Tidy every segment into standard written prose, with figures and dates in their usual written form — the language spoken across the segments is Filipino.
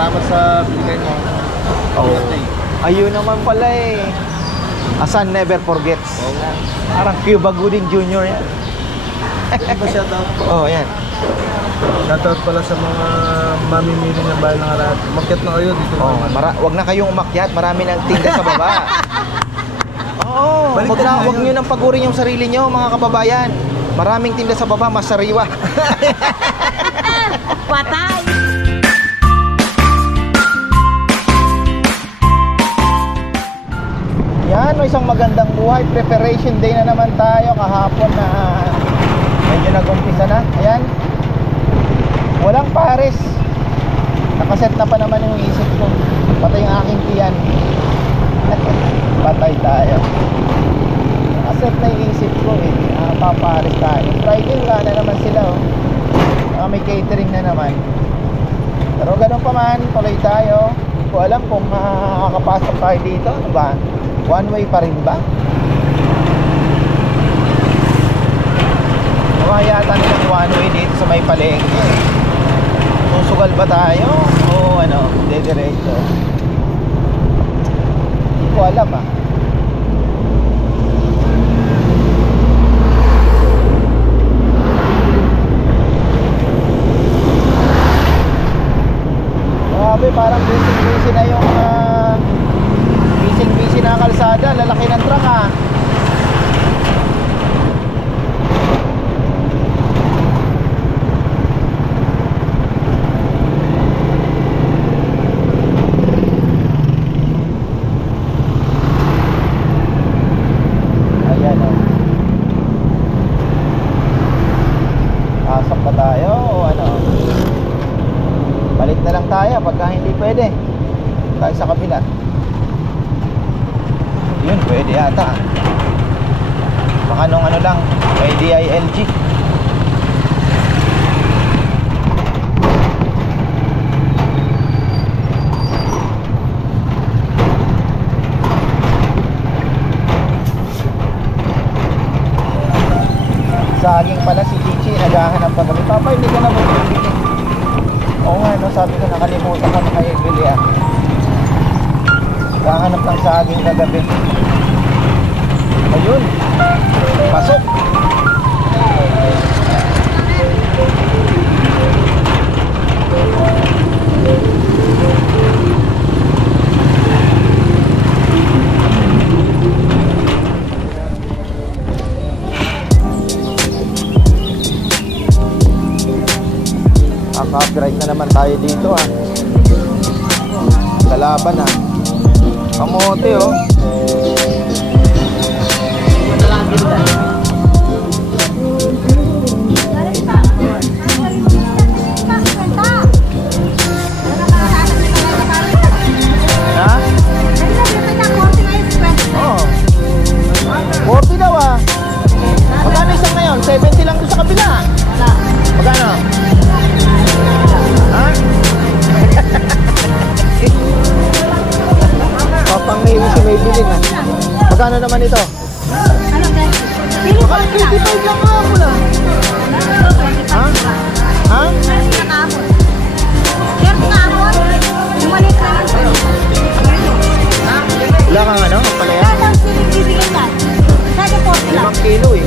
salamat sa bigay mo. Oh. Ayun naman pala eh. A son never forgets. Parang Cuba Gooding Jr. yan. Ano ba shoutout? Oh, yan. Shoutout pala sa mga mamimili ng bahay ng Arad. Umakyat na kayo dito. Oh, wag na kayong umakyat, marami nang tinda sa baba. Oo, wag nyo nang pagurin yung sarili nyo, mga kababayan. Maraming tinda sa baba, mas sariwa. Patay! Yan, may isang magandang buhay. Preparation day na naman tayo kahapon na medyo nag-umpisa na. Ayan. Walang pares. Nakaset na pa naman yung isip ko. Patay yung aking tiyan. Patay tayo. Nakaset na yung isip ko eh. Papares tayo. Friday wala na naman sila oh. May catering na naman. Pero ganun pa man, tuloy tayo. Hindi ko alam kung makakapasok tayo dito. Ano ba? One way pa rin ba? Mukha yata nilang one way dito sa may palengke. Susugal ba tayo? O ano, diretso? Hindi ko alam ah. Grabe, parang busy na yung busy na kalsada, lalaki ng truck ah. Ayan oh. Pasok pa tayo o ano? Balik na lang tayo pagka hindi pwede. Tayo sa kabila. Yun, pwede yata. Baka nung ano lang, may DILG. Saging pala si Chichi, naghahanap pa kami. Papa, hindi ka na ba bibili? Oo nga, no, sabi ko nakalimutan ko na kayo bili ah. Naghahanap ng saging kagabi. Ayun, pasok. Kaka-upgrade na naman tayo dito ah. Kalaban ah. Kamote oh. Ha? Oh. 40 daw ah. Magkano isang na yun? 70 lang doon sa kabila. Magkano? Ha? Papangayos si may bilin ah. Magkano naman ito? Ano guys? Baka 25 lang nga mo lang. Ha? Ha? Wala kang ano? Palaya? 5 kilo eh.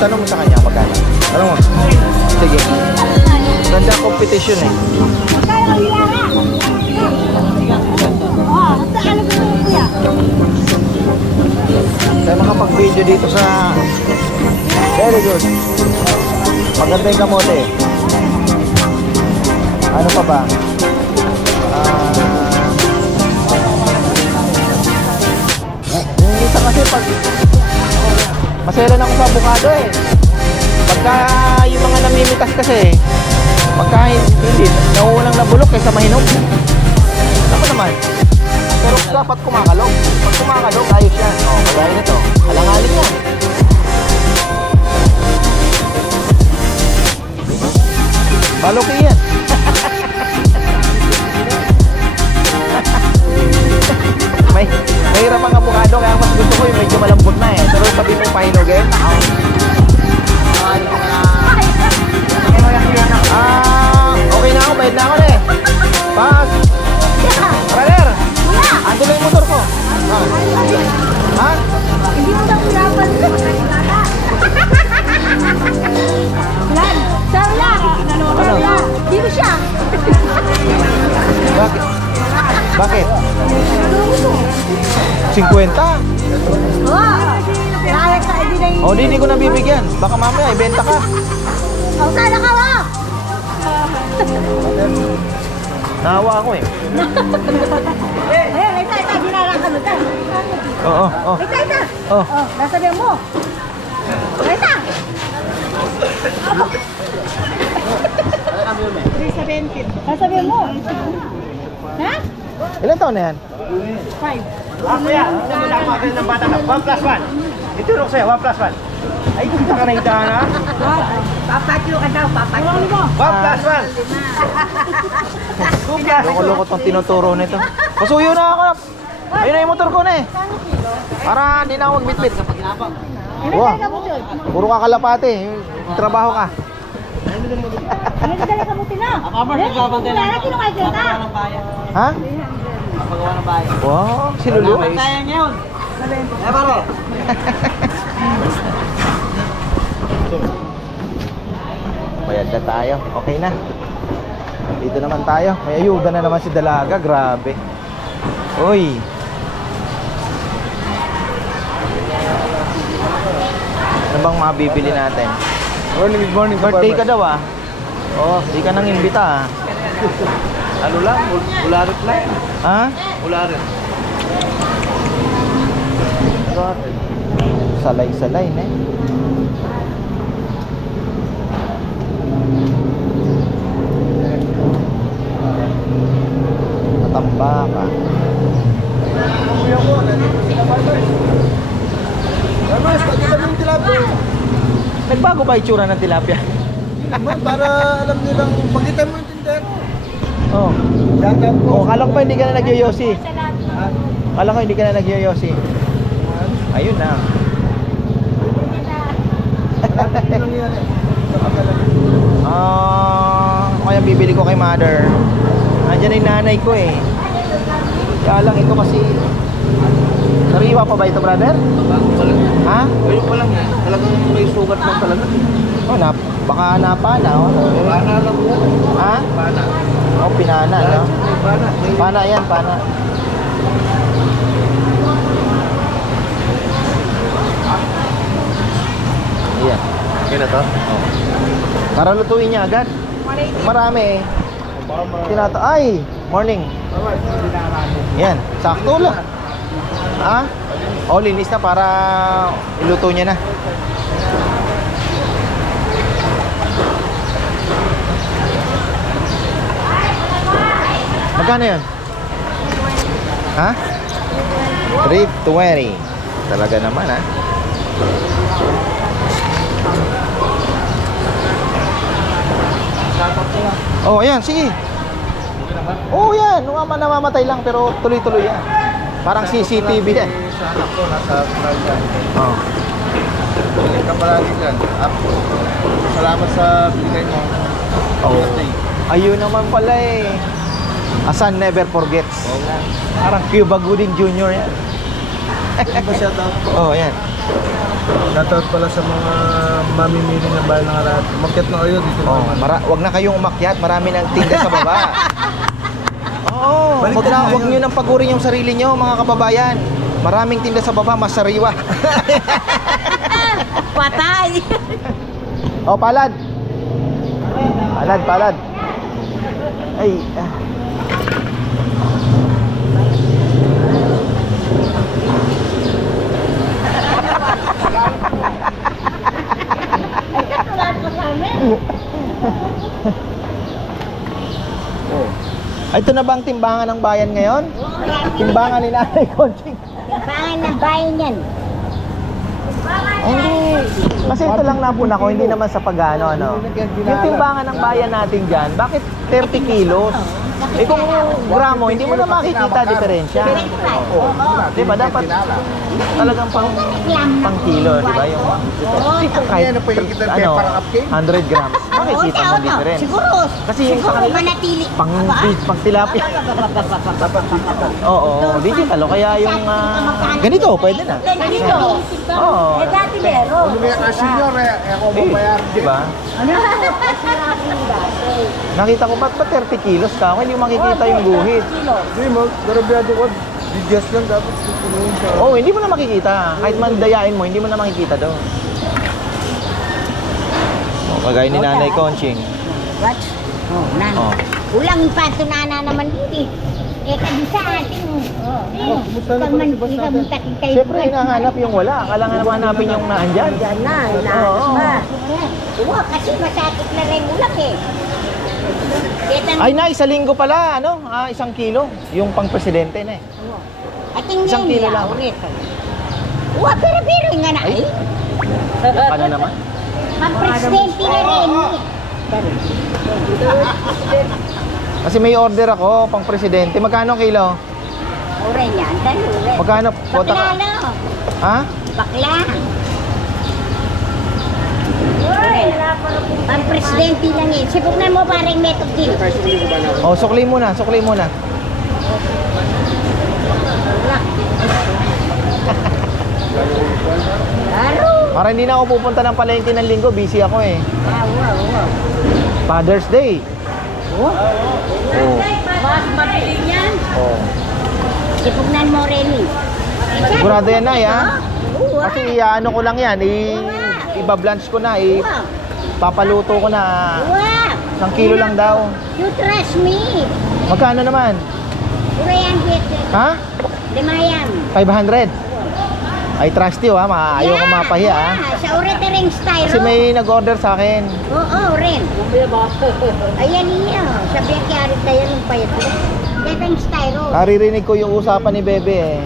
Tanong mo sa kanya magkano? Tanong mo. Sige. Ganda competition eh. Tayo makapag-video dito sa... Very good. Maganda yung kamote. Ano pa ba? Minsan kasi pag... Maselan ako sa avocado eh. Pagka yung mga namimitas kasi, pagka hindi, nauunang nabulok kaysa mahinog. Ano naman? Pero dapat kumakalog. Pag kumakalog, ayos yan. O, kagaya nito. Alangaling yan. Baluki yan. Mahirap ang avocado, kaya mas gusto ko yung medyo malambot na eh. Pero sabi mo pahinugin. Okay na ako, bayad na ako na eh. Pass. Lan, Sarla. Sarla. Dito siya. Bakit? Bakit? 50? Kaya ka, hindi na yun. O, di ko nabibigyan. Baka mamaya, ibenta ka. Ang sana ka mo. Nahawa ako eh. Ayun, ita, ginarang ka mo dyan. Oo, Ita. Oh. Nasabihan mo. Ita. Nasabihan mo. Ha? Ilan taon na yan? 5. Kuya, ano lang mga ng bata na? 1 plus 1. Ituro ko sa'yo, 1 plus 1. Ay, kumita ka na yung tahan, ha? Papatlo ka daw, papatlo. 1 plus 1. 2 plus Loko-loko tong tinuturo nito. Pasuyo na ako. Ayun na yung motor ko na eh. Para hindi na ako magbitbit. Wow. Puro ka kalapate. Trabaho ka. Ano dala ka buti na? Wala na kinukay kita. Ha? Wow, si Lulu. Bayad na tayo. Okay na. Dito naman tayo. May ayuda na naman si Dalaga. Grabe. Uy. Ano bang mabibili natin? Morning, good morning. Birthday ka daw ah. Oh, di ka nang imbita ah. Ano lang, ularit lang. Ha? Ularit. Salay-salay na eh. Matamba ka. Mas, pagkita mo yung tilapia. Nagbago ba itsura ng tilapia? Para alam nyo lang, pagkita mo yung tindero. Oh. Dagat po. Oh, kala ko pa hindi ka na nagyoyosi. Kala ko hindi ka na nagyoyosi. Ayun na. Kaya bibili ko kay mother. Nandiyan yung nanay ko eh. Kaya lang ito kasi sariwa pa ba ito, brother? Bago pa lang. Ha? Ngayon pa lang, talagang may sugat lang talaga. Oh, baka napana. Oh. Pana lang yan. Ha? Pana. Oh, pinana, no? Pana. Pana yan, pana. Ayan. Okay na to? Para lutuin niya agad. Marami eh. Ay, morning. Yan, sakto lang. Ha? O, linis na para iluto niya na. Magkano yun? Ha? 320. Talaga naman ha. Oh, ayan, sige. Oh, yan. Namamatay lang pero tuloy-tuloy yan. Parang CCTV yan. Sa anak ko, nasa Australia. Oh. Bigyan ka palagi dyan. Salamat sa binigay mo. Oh. Ayun naman pala eh. A son never forgets. Parang Cuba Gooding Jr. yan. Ano ba shoutout po? Oh, yan. Shoutout pala sa mga mamimili ng bayan ng Arat. Umakyat na kayo dito. Oh, wag na kayong umakyat. Marami nang tinda sa baba. Oo. Balik na Wag yun. nyo nang pagurin yung sarili nyo, mga kababayan. Maraming tinda sa baba, mas sariwa. Patay. Oh, palad. Palad. Ay. Ay, ito na ba ang timbangan ng bayan ngayon? Timbangan ni Nanay Conching. Pangan ng bayan yan. Ay, hindi. Kasi ito lang napuna ko, hindi naman sa pagano, ano. Yung timbangan ng bayan natin dyan, bakit 30 kilos? Eh kung gramo, hindi mo na makikita diferensya. Oo. Diba, dapat talagang pang kilo, diba? Yung kahit 100 grams, makikita mo difference. Siguro. Kasi yung sa kanila, manatili. pang tilapia. Oo, digital. O kaya yung ganito, pwede na. Ganito. Oo. Eh, dati meron. Diba? Nakita ko, ba't 30 kilos ka? Hindi mo makikita yung guhit. Hindi mo, garabyado ko. Bigas lang dapat supunuin siya. Oo, hindi mo na makikita. Kahit man dayain mo, hindi mo na makikita doon. Oh, kagaya ni Nanay Conching. What? Oh, nan. Oh. Ulang patunana naman dito. Eh, kadi sa atin. kumusta na Pag pala man si boss natin? ikaw kayo. Siyempre, hinahanap yung wala. Kailangan naman hanapin yung naandyan. Diyan na, Oo. hinahanap pa. Oo, kasi masakit na rin ulak eh. Ay, Nay, sa linggo pala, ano? 1 kilo. Yung pang-presidente na eh. At yung 1 kilo lang. Uwa, pero nga na eh. Ano naman? Mag-presidente na rin. Kasi may order ako, pang-presidente. Magkano ang kilo? Uren yan, dali. Magkano? Bakla no. Ha? Bakla. Ang presidente lang eh. Sibuk na mo parang metod din. Oh, sukli muna, sukli muna. Aro. Para hindi na ako pupunta ng palengke ng linggo, busy ako eh. Wow. Father's Day. Oh. Mas mabiling yan. Oh. Sibuk na mo rin eh. Sigurado yan, Nay, ha? Oo. Kasi ano ko lang yan, iba-blanch ko na, papaluto ko na. Wow. 1 kilo lang daw. You trust me. Magkano naman? Urayan dito. Ha? Limayan. 500? I trust you, ha? Ayaw ko mapahiya, ha? Sa uretering style. Kasi may nag-order sa akin. Oo, rin. Ayan niya. Sabi ang kiarit na yan ng payat ko. Uretering styro. Naririnig ko yung usapan ni Bebe, eh.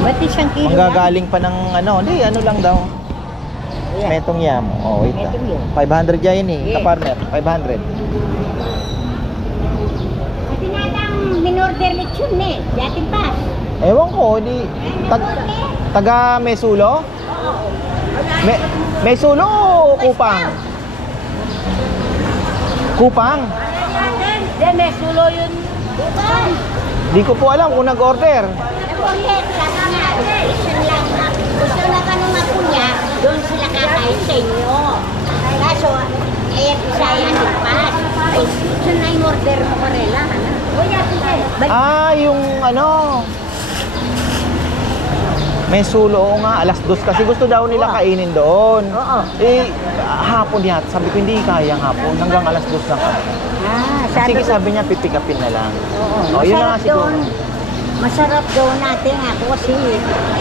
Ba't isang kilo Manggagaling pa ng ano, hindi, ano lang daw. Ayan. Metong yam. Oh, wait lang. Metong yam. 500 yan eh, Yeah. ka-partner. 500. Kasi natang minorder lechon eh. Yatin pa. Ewan ko, di taga Mesulo? Mesulo o Kupang? Kupang? Hindi, may sulo yun. Bukan. Di ko po alam kung nag-order. Nag-order lang nga. Isang lang na. Gusto na ka nung mapunya, doon sila kakain sa inyo. Kaso, eh, saya ng pas. Ay, ito na yung order mo pa rin lang. Uy, Yung ano, Mesulo, oo nga, alas 2 kasi gusto daw nila kainin doon. Oo. Eh, hapon yata. Sabi ko, hindi kayang hapon. Hanggang alas 2 lang kami. Sige, sabi niya, pipikapin na lang. Oo. Oh, yun na nga siguro. Masarap daw natin ako kasi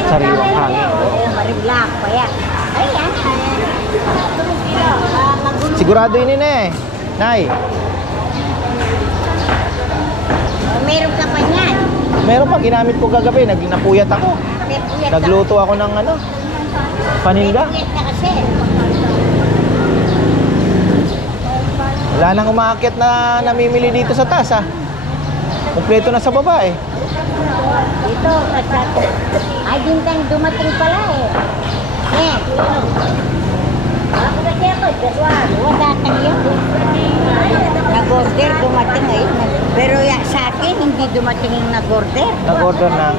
Sariwang hangin. Oo, mariblak pa yan. Ayan. Sigurado yun eh. Nay, Meron ka pa niyan. meron pa ginamit ko kagabi. Napuyat ako. May puyat ka. Nagluto ako ng ano, paninda. May puyat ka kasi. Wala nang umaakyat na namimili dito sa taas, ha. Kompleto na sa baba, eh. Dito, ay, din tayong dumating pala eh. Ako na siya ko, Jaswan. Wala tayo. Nag-order, dumating eh. Pero sa akin, hindi dumating yung nag-order. Nag-order ng...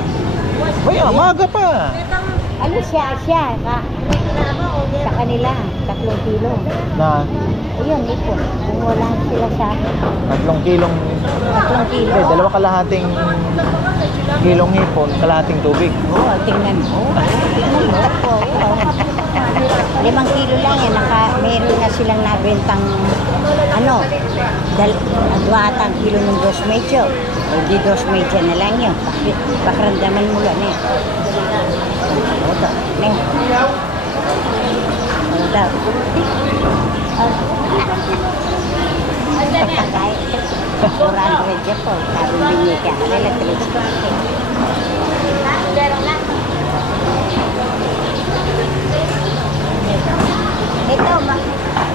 Uy, maaga pa. Ano siya? Sa kanila, 3 kilo. Na Ayun, ito. Kung wala sila sa akin. 3 kilong... 3 kilo. Eh, 2 kalahating kilong hipon, kalahating tubig. Oo, tingnan mo. Tingnan mo. 5 kilo lang yan. Meron na silang nabentang nagwatang kilo ng 2 medyo. O di 2 medyo na lang yun. Pakramdaman mo lang eh. Oto. Neng. Oto. Kurang kerja po. Sabi binigay ka. Alala tuloy.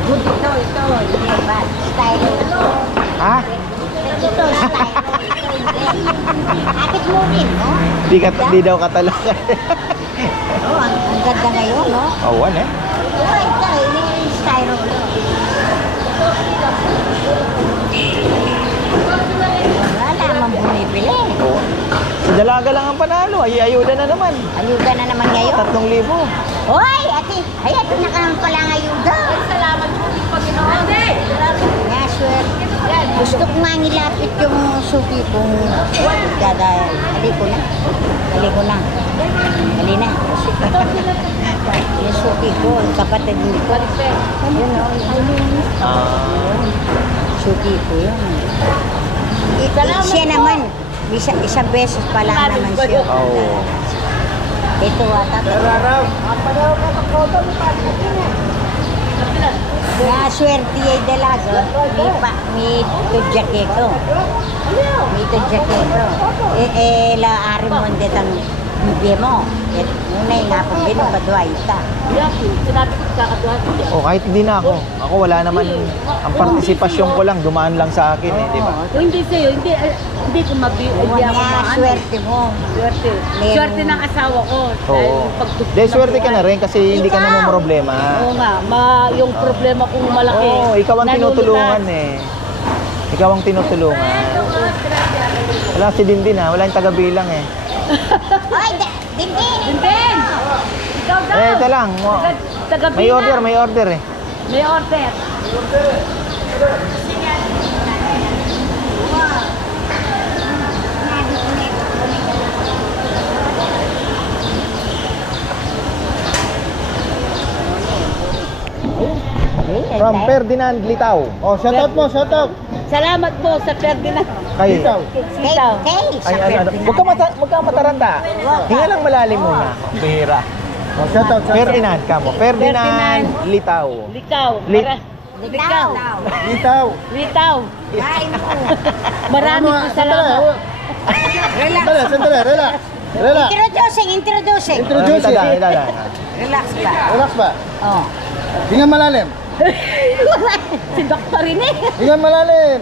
Ito, ito. Hindi ba? Style. Ah, Ito, style. Akit mo rin, no? di daw katalaga. Oh, ang ganda ngayon, no? Awan eh. Oh, ito, ini yung style. Wala naman bumibili. Oo. Si Dalaga lang ang panalo. Ay, ayuda na naman. Ayuda na naman ngayon. 3,000. Hoy, ate, ay, ito na ka naman pala ang ayuda. Salamat po, Panginoon. Nga, swerte. Gusto ko nga nilapit yung suki kong dada. Haliko na. Haliko na. Hali na. Yung suki ko, kapatid ko. Yun o. Suki ko yun. Siya naman, isang beses pa lang naman siya. Oo. Ito ata. Na swerte ay dalaga. May tudjakeko. May tudjakeko. La ari mo hindi tang bibye mo. Unay nga po binubadway ka. Oh, kahit hindi na ako. Ako wala naman. Ang partisipasyon ko lang, dumaan lang sa akin eh, di ba? Kung hindi sa'yo, hindi ko hindi ako Nga swerte mo. Swerte. Meron. Swerte ng asawa ko. Oo. Dahil swerte ka na rin kasi hindi ka naman problema. Oo nga, yung problema kong malaki. Oo, ikaw ang nalulutas. tinutulungan eh. Ikaw ang tinutulungan. Wala si Dindin ha, wala yung taga-bilang eh. Ay, Dindin! Dindin! Ikaw daw! Ito lang. May order eh. May order. From Ferdinand Litaw. Oh, shout out mo, shout out. Salamat po sa Ferdinand. Kayo. Ikaw. Sitaw. Huwag ka mataranda. Hinga lang malalim muna. Bihira. Oh, shout out, shout out. Ferdinand ka mo. Ferdinand Litaw. Likaw. Litaw. Litaw. Litaw. Ay mo. Maraming po salamat. Sandali, relax. Relax. Introducing. Introduce it. Relax ba? Relax ba? Oh. Hinga malalim. Si Doc pa rin eh. Hinga malalim.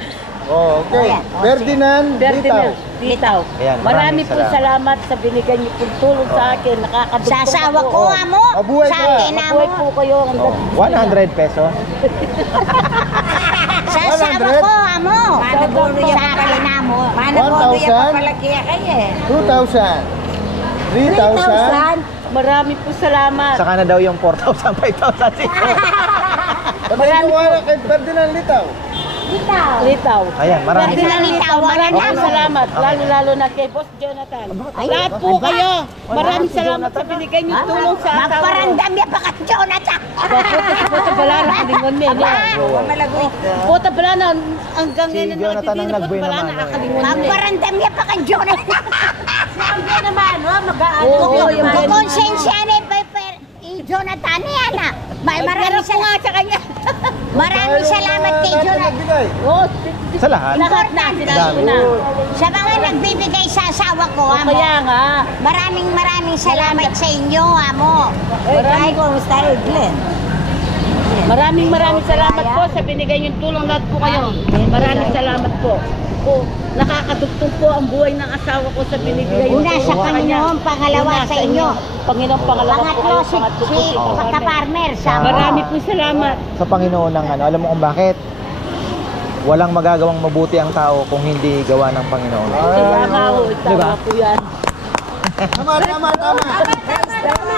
Oh, okay. Ayan. Ferdinand Litaw. Ferdinand. Litaw. Ayan, Marami maraming po salamat sa binigyan niyo pong tulong sa akin. Nakakadugtong Sa asawa ako. ko, amo. Mabuhay Sa ka. akin, amo. Mabuhay po kayo. Oh, 100 pesos. Sa asawa ko, amo. Sa akin, amo. 1,000. 2,000. 3,000. Marami po salamat. Saka na daw yung 4,000, 5,000. Patayin mo nga kay Ferdinand Litaw. Litaw. Ayan, marami. Ferdinand Litaw, Maraming marami. salamat. Lalo na kay Boss Jonathan. Lahat po kayo. Maraming salamat sa binigay niyo tulong sa asawa ko. Magparandam niya pa ka, Jonathan. Puta pala na kalingon niya. Puta pala na hanggang Si ngayon Jonathan ang puta nagbuhay pala naman, na eh. kakalingon niya. Magparandam niya pa ka, Jonathan. Sabi naman, mag-aano. Oo, yung ganun. Kukonsensya na Jonathan yan ah. Maraming salamat sa kanya. Maraming salamat kay Jonathan. Oo, Sa lahat. lahat na. Sinabi ko na. Sa mga nagbibigay sa asawa ko, amo. Kaya nga. Maraming salamat sa inyo, amo. Maraming kumusta, Glenn? Maraming salamat po sa binigay niyong tulong lahat po kayo. Maraming salamat po. Nakakadugtong po ang buhay ng asawa ko sa binigay niyong Una sa tulong Panginoon, pangalawa Una sa inyo. Panginoon, pangalawa po Pangatlo kayo. si Pangatlo po si Kaparmer. Marami po salamat. Sa Panginoon ng ano, alam mo kung bakit? Walang magagawang mabuti ang tao kung hindi gawa ng Panginoon. Kaya nga ho, Diba? tama po yan. Tama.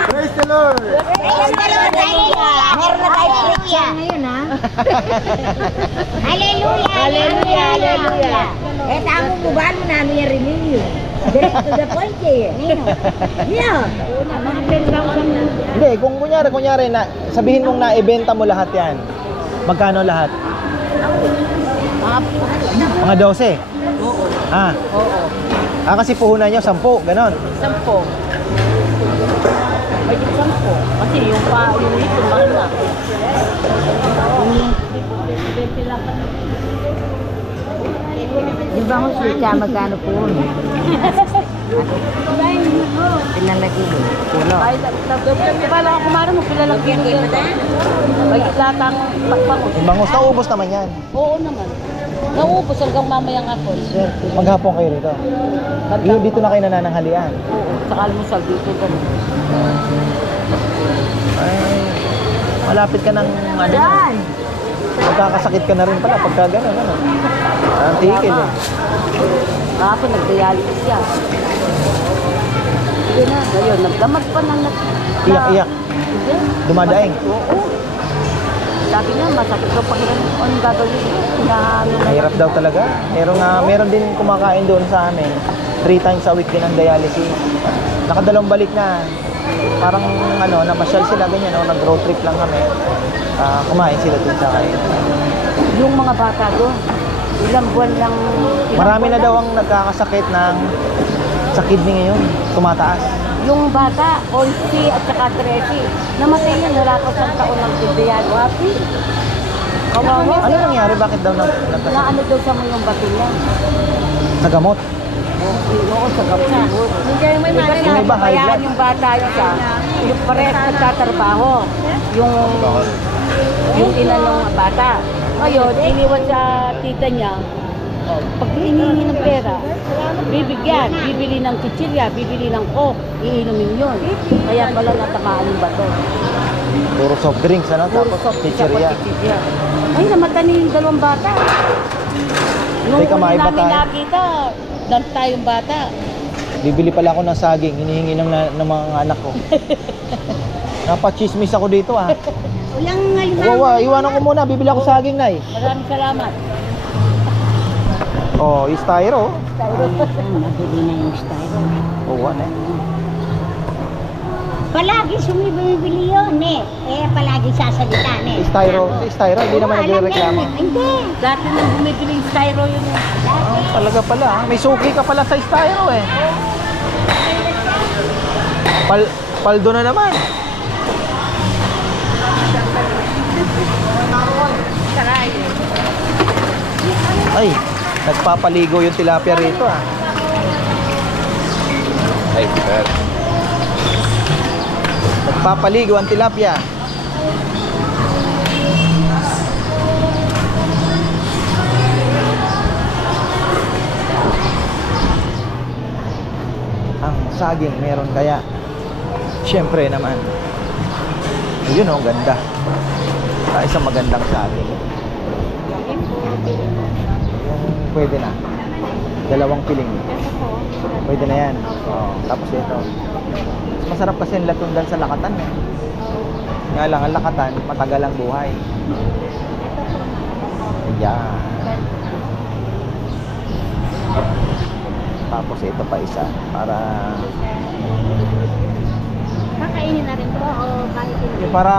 Praise the Lord. Praise the Lord, hallelujah. Meron na tayo preacher ngayon, ha? Hallelujah, Hallelujah, hallelujah. Eh, tamo mo ba na niya rin ninyo? Direct to the point eh. Nino? Mga 10,000 na. Hindi, kung kunyari na sabihin mong naibenta mo lahat yan. Magkano lahat? Mga 12. Oo. Ah. Oo. Kasi puhunan nyo 10, ganon. 10. May 10. Kasi yung ito, mahal na. Di ba mo siya magkano po? Pinalagay mo. Pulo. Ay, diba lang ako kumara mo, pilalagyan ko yun. May latang pagpangos. Yung bangus, naubos naman yan. Oo naman. Naubos hanggang mamayang hapon. Maghapon kayo rito. Yung dito na kayo nanananghalian. Oo, sa almusal dito ganun. Ay, malapit ka ng ano. Magkakasakit ka na rin pala pagka gano'n. Ano? Ang tigil eh. Kahapon nag-dialysis siya. Hindi na, ngayon, nagdamag pa ng Iyak-iyak. Hindi. Dumadaing. Oo. Sabi niya, masakit daw pakiramdam. Anong gagawin? Mahirap daw talaga. Meron din kumakain doon sa amin. 3 times a week din ang dialysis. Nakadalawang balik na. Parang namasyal sila ganyan. Nag-road trip lang kami. Kumain sila doon sa kain. Yung mga bata doon, ilang buwan lang. Marami na daw ang nagkakasakit sa kidney ngayon. Tumataas. Yung bata, 11 at saka 13, namatay yan, wala pa siyang taon ng dialysis. Kawawa. Ano nangyari? Bakit daw nagkasakit? Naano daw sa mo yung bato niya? Sa gamot. Oo, sa gamot. Hindi may Yung iba, high blood. Kaya yung bata siya, yung pares nagtatrabaho. Yung ina ng bata. Ngayon, iniwan sa tita niya, pag hinihingi ng pera, bibigyan, bibili ng chichirya, bibili ng coke, iinumin yun. Kaya pala natamaan yung bato. Puro soft drinks, Puro tapos soft chichirya. chichirya. Ay, namatay na yung dalawang bata. Nung Teka, una maiba namin tayo. nakita, dam tayong bata. Bibili pala ako ng saging, hinihingi ng mga anak ko. Napachismis ako dito Walang alimango. Iwanan ko muna, bibili ako saging, Nay. Maraming salamat. Oh, styro. Nabili na yung styro. Oo, ano eh. Palagi sumibili yun palagi sasalita Styro, hindi naman nagre-reklamo. Hindi. Dati nang bumibili yung styro yun. Talaga pala, may suki ka pala sa styro eh. Paldo na naman. Ay, nagpapaligo yung tilapia rito Ay, sir. Nagpapaligo ang tilapia. Ang saging meron kaya? Siyempre naman. Yun ganda. Isang magandang saging. Yung pwede na. 2 piling. Pwede na yan. Tapos ito. Masarap kasi ang latundan sa lakatan Nga lang, ang lakatan, matagal ang buhay. Ayan. Tapos ito pa isa. Para Kakainin na rin po o kahit hindi? para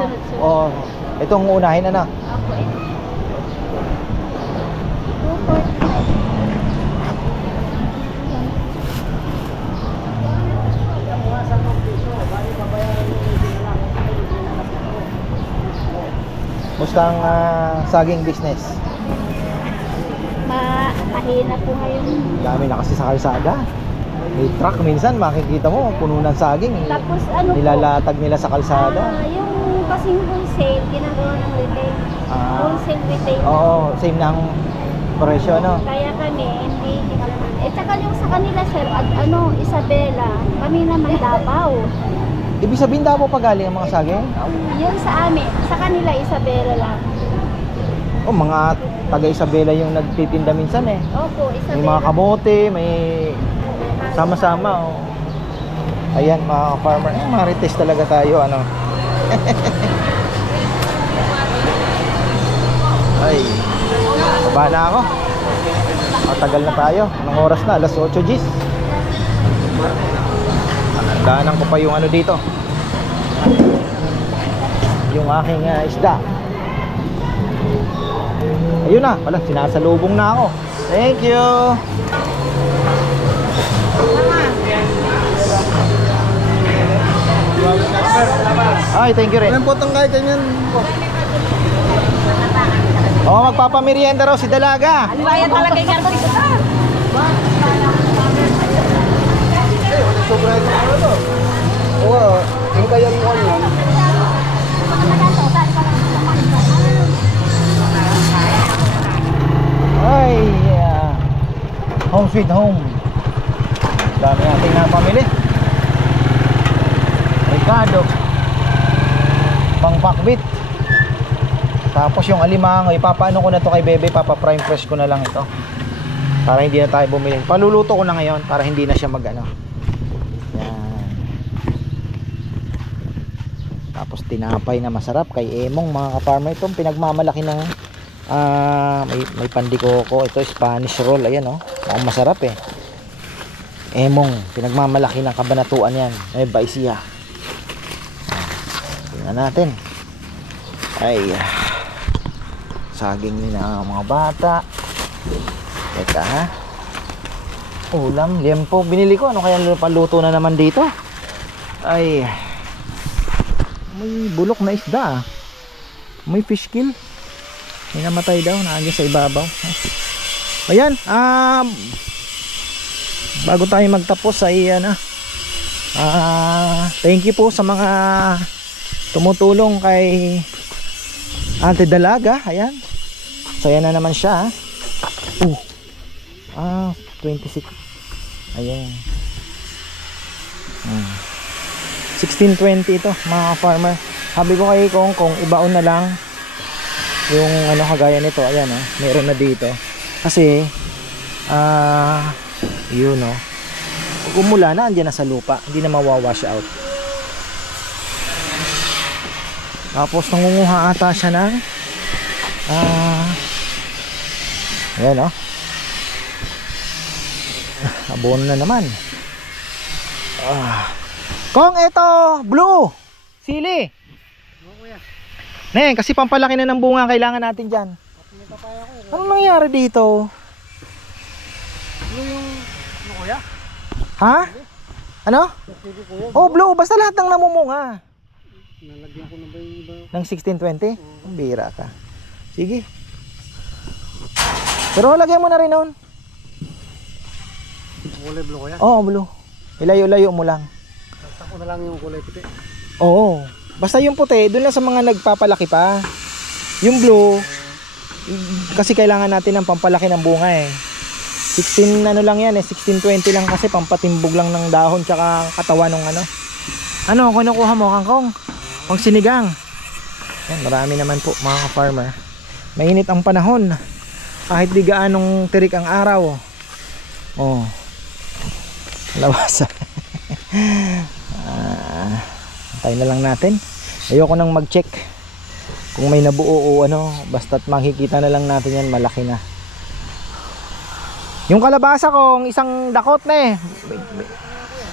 sunod-sunod. itong unahin Opo, 245. Musta ang saging business? Mahina po ngayon. Dami na kasi sa kalsada. May truck minsan makikita mo puno ng saging. Tapos ano Nilalatag nila sa kalsada. yung kasing wholesale, ginagawa ng retail. Wholesale retail. Oo, same na ang presyo, no? Kaya kami, hindi. Tsaka yung sa kanila, sir, at Isabela, kami naman Davao. Ibig sabihin daw pa galing ang mga saging? Yung sa amin, sa kanila, Isabela lang. Oh, mga taga Isabela yung nagtitinda minsan eh. Opo, Isabela. May mga kamote, may sama-sama. Ayan, mga farmer. Marites talaga tayo, Ay, baba na ako. Matagal na tayo. Anong oras na? Alas 8 G's. Daanan ko pa yung dito. Yung aking isda. Ayun na, wala, sinasalubong na ako. Thank you. Ay, thank you rin. Ilan po itong kahit ganyan po? Magpapamerienda raw si Dalaga. Bayan talaga yung artist ka. Sobra ito to. Oo, yung kaya mo yan. Home sweet home. Dami nating napamili. Ricardo. Pangpakbit. Tapos yung alimango, ipapaano ko na to kay Bebe, papa-prime fresh ko na lang ito. Para hindi na tayo bumili. Paluluto ko na ngayon para hindi na siya mag-ano. Yan. Tapos tinapay na masarap kay Emong, mga ka-farmer. Itong pinagmamalaki ng may pandikoko. Ito Spanish roll, ayan oh. Mukhang masarap eh. Emong, pinagmamalaki ng kabanatuan yan. Ay, baisiya. Tingnan natin. Ay, saging nila mga bata. Teka ha. Ulam, liempo. Binili ko. Ano kaya paluto na naman dito? Ay, may bulok na isda. May fish kill. May namatay daw. Naandyan sa ibabaw. Ayan. Bago tayo magtapos ay thank you po sa mga tumutulong kay Ate Dalaga. Ayan. Saya na naman siya. 26. Ayan. 1620 ito mga farmer. Sabi ko kay Kong ibaon na lang yung ano kagaya nito. Ayan oh, meron na dito. Kasi yun oh. Pag umula na, andyan na sa lupa. Hindi na mawawash out. Tapos nangunguha ata siya ng ayan oh. Abono na naman. Kong, eto blue sili. Neng, kasi pampalaki na ng bunga kailangan natin dyan. Anong nangyari dito? Blue yung ano kuya? Ha? Ano? Oh blue, basta lahat ng namumunga. Nalagyan ko na ba yung iba? Ng 1620? Ang bira ka. Sige. Pero lagyan mo na rin noon. Kulay blue kuya? Oo, blue. Ilayo-layo mo lang. Basta ko na lang yung kulay puti. Oo. Basta yung puti, doon lang sa mga nagpapalaki pa. Yung blue, kasi kailangan natin ng pampalaki ng bunga eh. 16 ano lang yan eh, 1620 lang kasi pampatimbog lang ng dahon tsaka katawan ng ano. Ano, kinukuha mo kangkong? Pang sinigang. Yan, marami naman po mga farmer. Mainit ang panahon. Kahit di gaanong tirik ang araw. Oh. Lawasan. Tayo na lang natin. Ayoko nang mag-check kung may nabuo o ano. Basta't makikita na lang natin yan, malaki na. Yung kalabasa kong isang dakot na eh.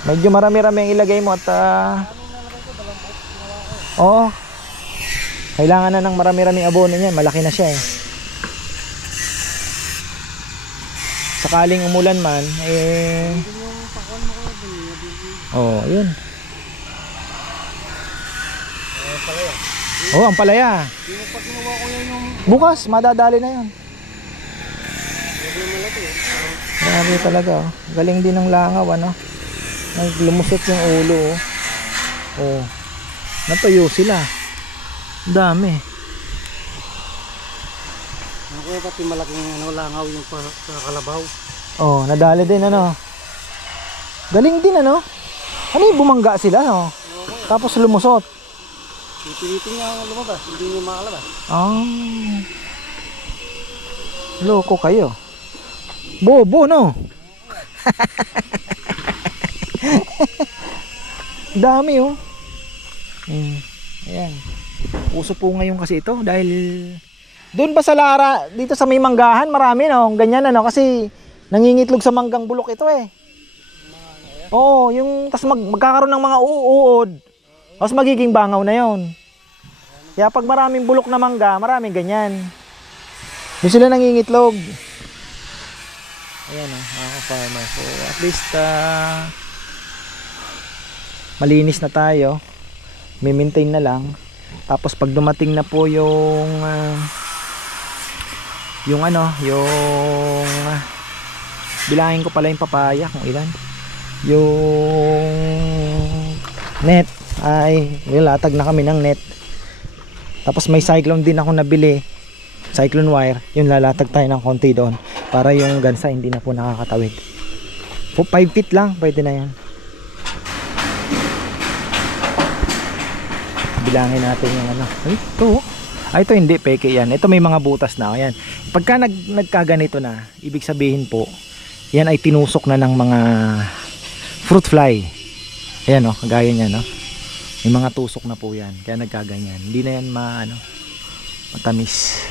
Medyo marami-rami ang ilagay mo at oo. Kailangan na ng marami-rami abono niyan. Malaki na siya eh. Sakaling umulan man eh. Oh, yun. Oh, ang palaya. Bukas, madadali na yan. Grabe talaga oh. Galing din ng langaw ano. Naglumusot yung ulo oh. Oh. Natuyo sila. Dami. Ako pati malaking ano, langaw yung sa kalabaw. Oh, nadali din ano. Galing din ano. Ano yung bumangga sila no? Tapos lumusot. Pipilitin niya ang lumabas, hindi niya makalabas. Loko kayo. Bobo no. Dami oh. Ayan. Uso po ngayon kasi ito dahil doon ba sa Lara, dito sa may manggahan marami no, ganyan ano kasi nangingitlog sa manggang bulok ito eh. Oo, yung tas magkakaroon ng mga uod. Tapos magiging bangaw na yon. Kaya pag maraming bulok na mangga, maraming ganyan. Doon sila nangingitlog. Ayan o, mga farmer. So at least malinis na tayo. May-maintain na lang. Tapos pag dumating na po yung bilangin ko pala yung papaya kung ilan. Yung net ay nilatag na kami ng net. Tapos may cyclone din ako nabili, cyclone wire, yun lalatag tayo ng konti doon para yung gansa hindi na po nakakatawid. 5 feet lang, pwede na yan. Bilangin natin yung ano. Ay, ito. Ito hindi, peke yan. Ito may mga butas na. Ayan. Pagka nagkaganito na, ibig sabihin po, yan ay tinusok na ng mga fruit fly. Ayan o, kagaya niya no. May mga tusok na po yan. Kaya nagkaganyan. Hindi na yan matamis.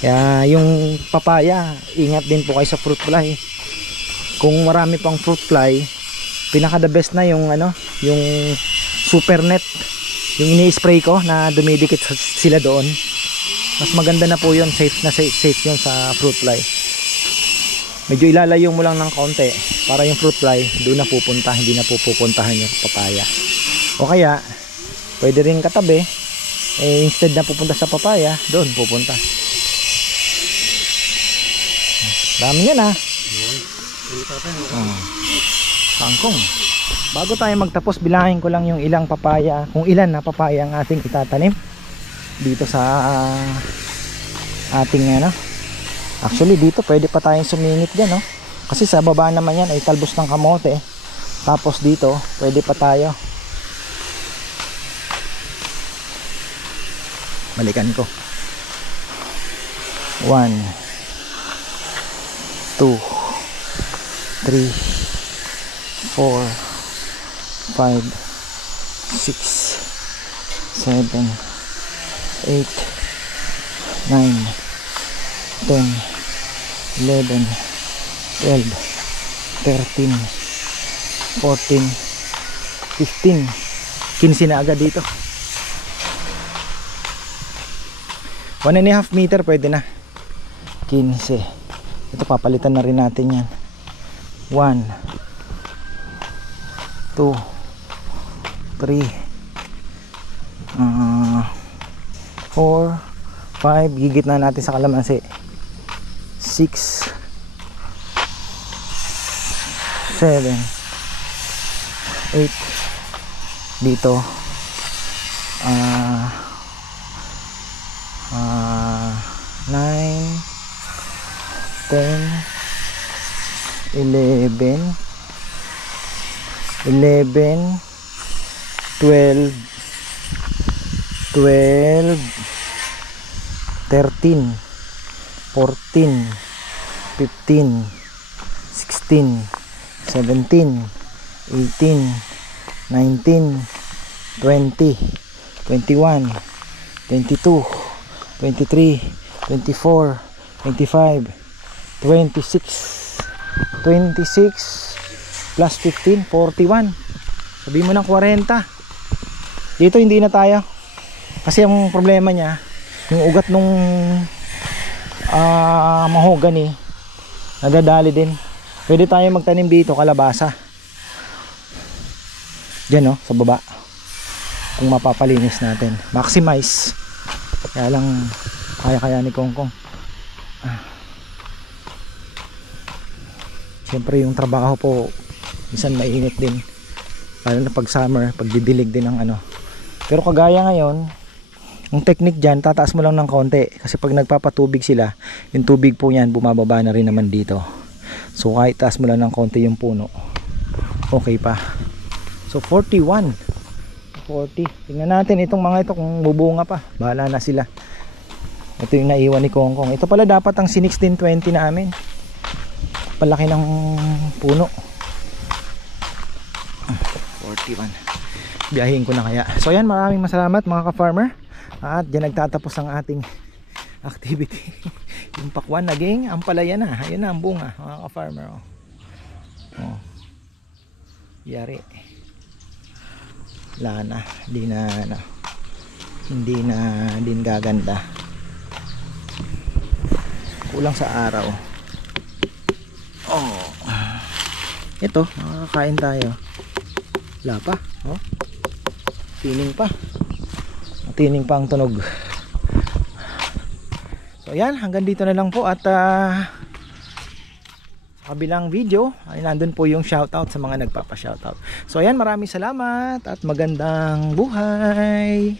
Kaya yung papaya, ingat din po kayo sa fruit fly. Kung marami pang fruit fly, pinaka the best na yung ano, yung super net. Yung ini-spray ko na dumidikit sila doon. Mas maganda na po yun, safe yun sa fruit fly. Medyo ilalayo mo lang ng kaunti para yung fruit fly doon na pupunta, hindi na pupuntahan yung papaya. O kaya pwede rin katabi, instead na pupunta sa papaya, doon pupunta. Dami yan ha. Kangkong. Bago tayo magtapos, bilangin ko lang yung ilang papaya, kung ilan na papaya ang ating itatanim dito sa ating ano. Actually dito pwede pa tayong sumingit dyan no? Kasi sa baba naman yan ay talbos ng kamote. Tapos dito pwede pa tayo. Balikan ko. 1 2 3 4 5 6 7 8 9 10 11 12 13 14 15 15 na agad dito. 1.5 meter pwede na. 15. Ito papalitan na rin natin yan. 1 2 3 4 5, gigit na natin sa kalamansi. 6 7 8 dito 9 10 11 12 13 14 15 16 17 18 19 20 21 22 23 24 25 26 plus 15 41. Sabi mo ng 40. Dito hindi na tayo kasi ang problema niya yung ugat nung mahogany nadadali din. Pwede tayo magtanim dito kalabasa dyan no, sa baba kung mapapalinis natin, maximize. Kaya lang kaya ni Kongkong. Siyempre yung trabaho po minsan mainit din, lalo na pag summer, pag didilig din ng ano. Pero kagaya ngayon, ang technique dyan, tataas mo lang ng konti kasi pag nagpapatubig sila, yung tubig po yan bumababa na rin naman dito. So kahit taas mo lang ng konti yung puno, okay pa. So 41 40. Tingnan natin itong mga ito kung bubunga pa, bahala na sila. Ito yung naiwan ni Kongkong. Ito pala dapat ang C1620 namin, palaki ng puno. 41. Biyahin ko na kaya. So yan, maraming salamat mga ka-farmer. At dyan nagtatapos ang ating activity. Yung pakwan naging ampalaya na. Ayun na ang bunga mga ka-farmer. Oh. Yari. Wala na. Hindi na din gaganda. Kulang sa araw. Oh. Ito, makakain tayo. Wala pa. Oh. Tining pa ang tunog. So yan, hanggang dito na lang po. At sa kabilang video ay nandun po yung shoutout sa mga nagpapa-shoutout. So yan, maraming salamat at magandang buhay.